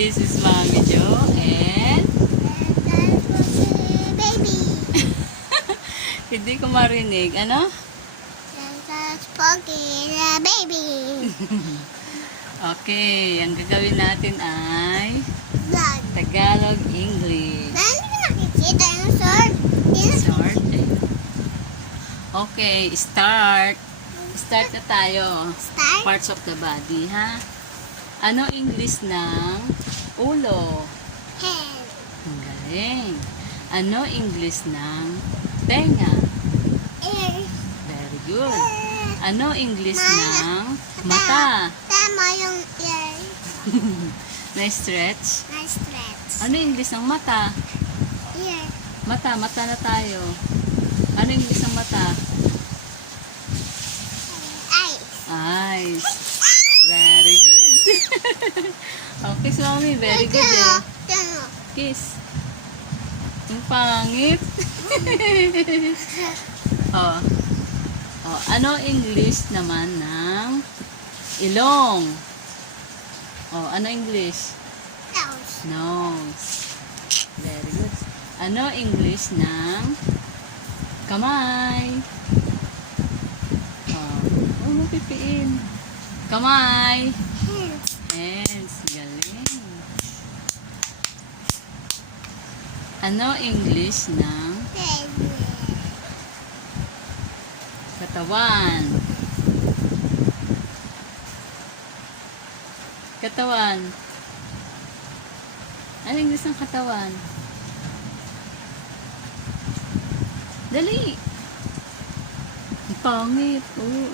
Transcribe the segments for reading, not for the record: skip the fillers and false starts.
This is Mommy Jo and That was a baby. hindi ko marinig. Ano? That's Pocky, the baby. Okay, ang gagawin natin ay Vlog. Tagalog English. Hindi ko nakikita yung sword. Start. Okay, start. Start na tayo. Start. Parts of the body, ha? Ano English ng ulo? Head. Ang galing. Ano English ng tenga? Ear. Very good. Ano English ng mata? Tama yung ear. Na-stretch? Na stretch. Ano English ng mata? Ear. Mata na tayo. Ano English ng mata? Eyes. Eyes. Very good. Okay, so Mommy, very good eh. Tama. Kiss. Ang pangit. Oh. Oh, ano English naman ng ilong? Oh, ano English? Nose. Nose. Very good. Ano English ng kamay? Oh, huwag mo pipiin. Kamay. Hands. Hands. Galing. Ano English ng Head. katawan? Katawan. Ano English ng katawan? Dali. Ang pangit. Oh,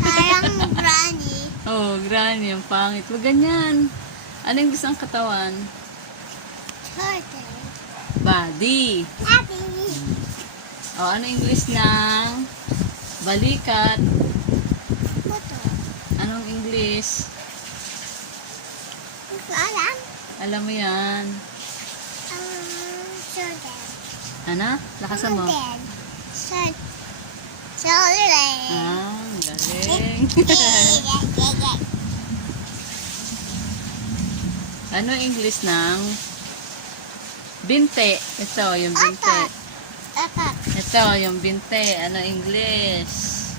Parang granny. oh, granny. Ang pangit. Huwag ganyan. Ano English ng katawan? Turtle. Body. Happy. Oh, ano English ng balikat? Puto. Anong English? Hindi ko alam. Alam mo yan. Shoulder. Ano? Lakasan mo. Shoulder. Ah, galing. Ano English ng binte? Ito, yung binte. Otot. Ito, yung binte. Ano English?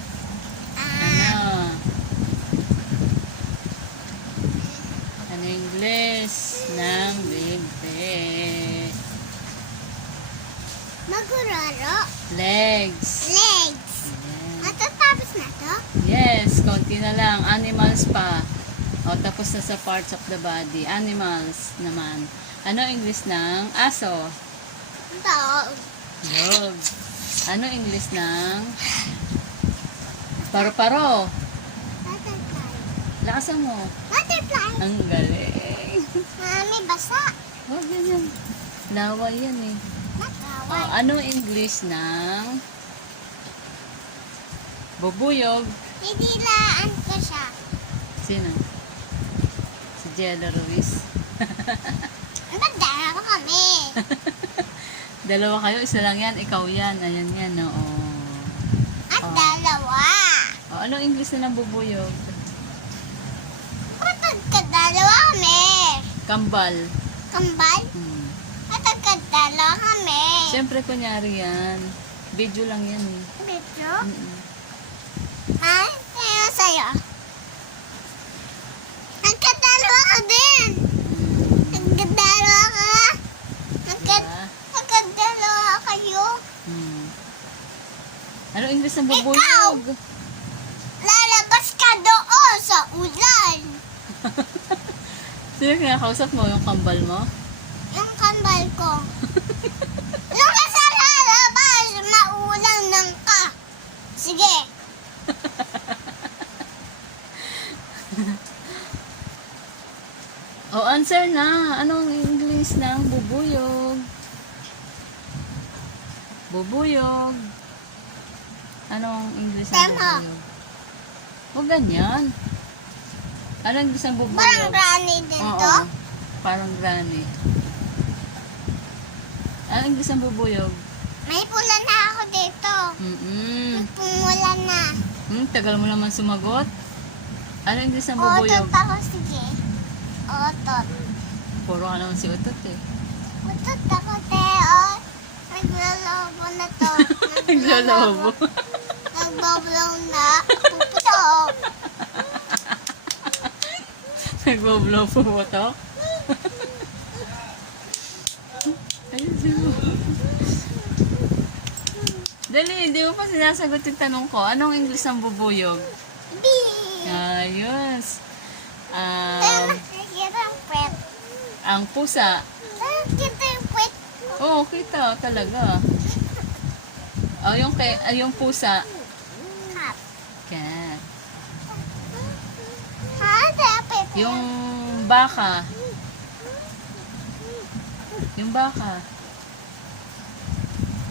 Ano? Ano English ng binte? Maguraro. Legs. Legs. Ayan. Matatapos na to? Yes, konti na lang. Animals pa. O, tapos na sa parts of the body. Animals naman. Ano English ng aso? Dog. Dog. Ano English ng paru-paro? Butterfly. Lakasan mo. Butterfly. Ang galing. Mami, basa. Huwag yan. Laway yan eh. O, Nakaway. ano English ng bubuyog? Hidilaan ko siya. Sino? Si Jello Ruiz. Magdara ko kami. Dalawa kayo, isa lang yan. Ikaw yan. Ayan yan, oo. At Oh. dalawa. O, anong English na ng bubuyog? Matag ka dalawa kami. Kambal. Kambal. Hmm. Matag ka dalawa kami. Siyempre, kunyari yan. Video lang yan eh. Medyo. Mm-mm. Ha? Sa'yo, sa'yo. Nagkadalawa ka din. Nagkadalawa ka. Diba? Nagkadalawa kayo. Hmm. Anong English ng bubuyog? Lalabas ka doon sa ulan. Sino kinakausap mo? Yung kambal mo? Yung kambal ko. Nung nasa lalabas, maulan lang ka. Sige. O, answer na. Anong English ng bubuyog? Bubuyog. Anong English ng Tama. bubuyog? Huwag ganyan. Anong English ng Parang bubuyog? granny din Oo. to. Parang granny. Anong English ng bubuyog? May pula na ako dito. Mm-mm. Pumula na. Tagal mo naman sumagot. Ano English ng Oo, bubuyog? tata ko, sige. Otot. Puro ka naman si Utot eh. Otot ako, Teo. Naglolobo na to. Naglolobo. Nagboblow na. Puputok. Nagboblow po mo to? Ayun siya. Dali, hindi mo pa sinasagot yung tanong ko. Anong English ng bubuyog? B. Ayos. Teo, nakikita yung pet. Ang pusa. Nakikita yung pet. Oo, kita talaga. Yung pusa. Cat. Cat. Ha? Teo, pet. Yung baka. Yung baka.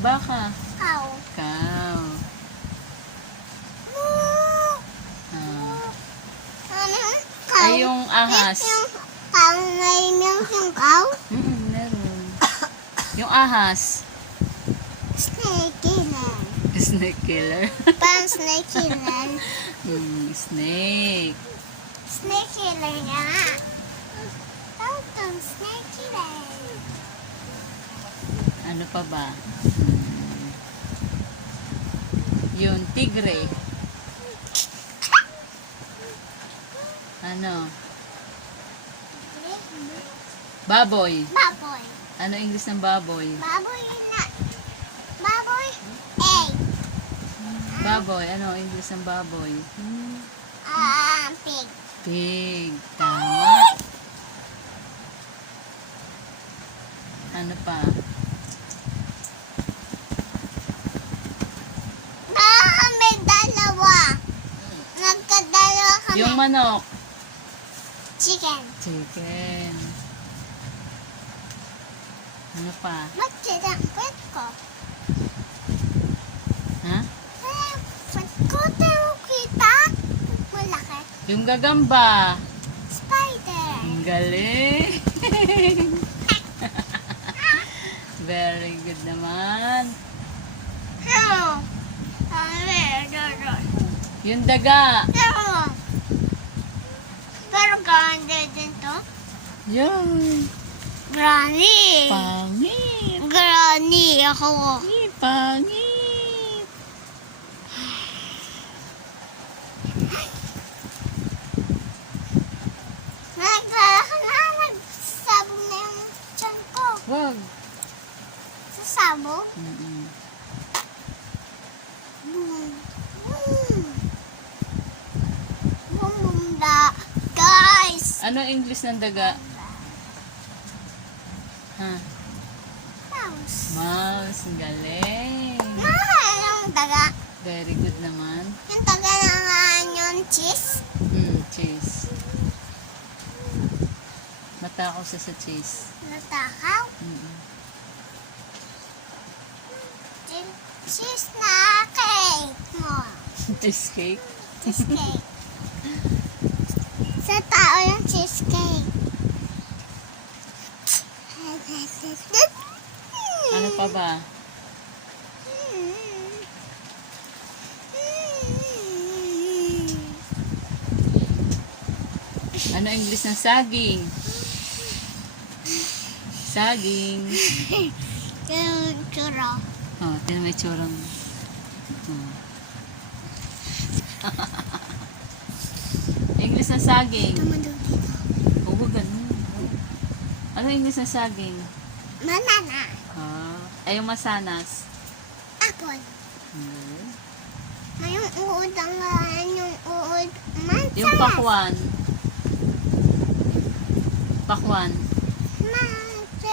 Baka. Cow. Cow. Moo. Ah. Ano yung cow? Ay, yung ahas. Yung cow, may milk yung cow? Meron. Yung ahas. Snake killer. Snake killer. Parang snake killer. Snake. Snake killer nga. Tawag snake killer. Ano pa ba? Yung tigre. Ano? Baboy. Baboy. Ano English ng baboy? Baboy na. Baboy. Egg. Baboy. Ano English ng baboy? Pig. Pig. Tama. Ano pa? May dalawa. Nagkadalawa kami. Yung manok. Chicken. Chicken. Ano pa? Ba't sila ang pet ko? Ha? Pet ko, pero kita. Malaki. Yung gagamba. Spider. Ang galing. Very good naman. Hello. Yung daga. Pero ganda din to. Yan. Granny. Pangit. Granny ako. Pangit. Naglalaka na. Nagsabog na yung tiyan ko. Wag. Sa sabog. Mm-mm. Boom. Boom. Boom, boom, da. Guys. Ano English ng daga? Ha? Mouse. Mouse. Ang galing. Mahal yung daga. Very good naman. Yung taga na nga yung cheese. Cheese. Matakaw sa cheese. Natakaw. Mm-mm. Cheese na cake mo. Cheesecake. Cheesecake. Sa tao yung cheesecake. Ano pa ba? Ano English ng saging? Saging. Yung churro. Oh, tingnan mo yung tsurang. Oh. English ng saging. Tumadog dito. Oo, ganun. Ano English ng saging? Banana. Ay, yung masanas. Apple. Hmm. Yung uod ang yung uod. Mansanas. Yung pakwan. Pakwan.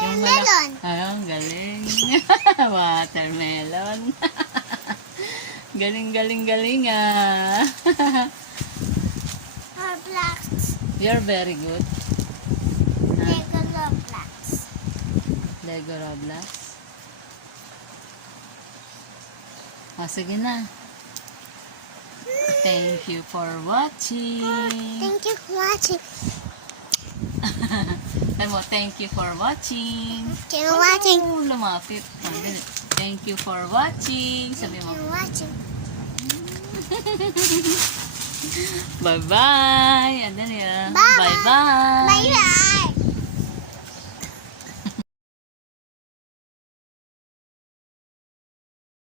Melon. Ay, ang galing. Watermelon. Galing ah. Roblox. You're very good. Ha? Lego Roblox. Lego Roblox. Sige na. Thank you for watching. Thank you for watching. Thank you for watching. Thank you for watching. Oh, lumapit. Thank you for watching. Sabi Thank mo. you for watching. Bye-bye. And then, yeah. Bye. Bye-bye. Bye-bye.